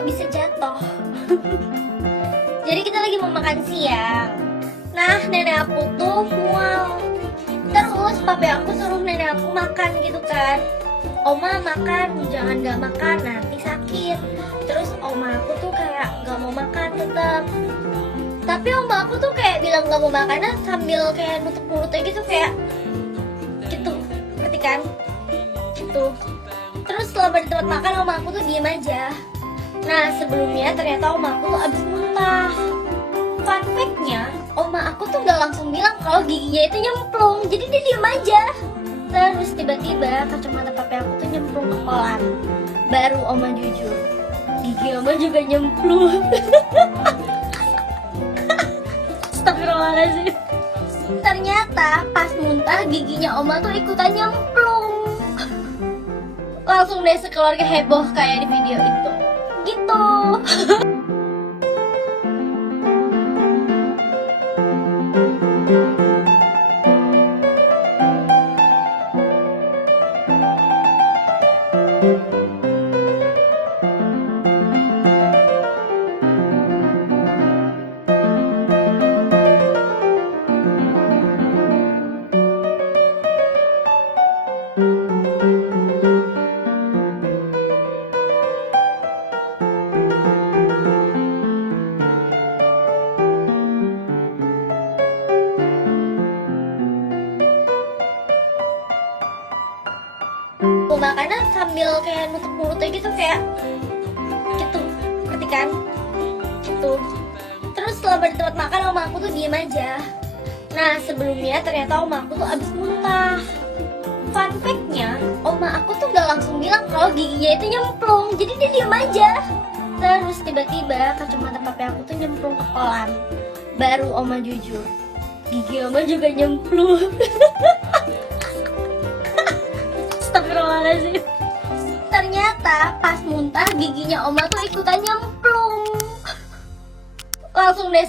kok bisa jatuh? Jadi kita lagi mau makan siang. Nah, nenek aku tuh mual. Terus papi aku suruh nenek aku makan gitu kan. Oma makan, jangan gak makan nanti sakit. Terus oma aku tuh kayak gak mau makan tetap. Tapi oma aku tuh kayak bilang gak mau makan sambil kayak nutup mulutnya gitu kayak gitu, ngerti kan? Gitu. Terus setelah di tempat makan oma aku tuh diem aja. Nah sebelumnya ternyata oma aku tuh abis muntah. Fun fact-nya, oma aku tuh gak langsung bilang kalau giginya itu nyemplung. Jadi dia diem aja. Terus tiba-tiba kacamata papi aku tuh nyemplung ke kolam. Baru oma jujur, gigi oma juga nyemplung. Astagfirullahaladzim. Ternyata pas muntah giginya oma tuh ikutan nyemplung. Langsung deh sekeluarga heboh kayak di video itu. Gitu. Makannya sambil kayak nutup mulutnya gitu kayak gitu, ngerti kan? Gitu. Terus setelah di tempat makan oma aku tuh diem aja. Nah sebelumnya ternyata oma aku tuh abis muntah. Fun fact-nya, oma aku tuh gak langsung bilang kalau giginya itu nyemplung. Jadi dia diem aja. Terus tiba-tiba kacamata papi aku tuh nyemplung ke kolam. Baru oma jujur, gigi oma juga nyemplung. Astagfirullahaladzim. Ternyata pas muntah giginya oma tuh ikutan nyemplung. Langsung deh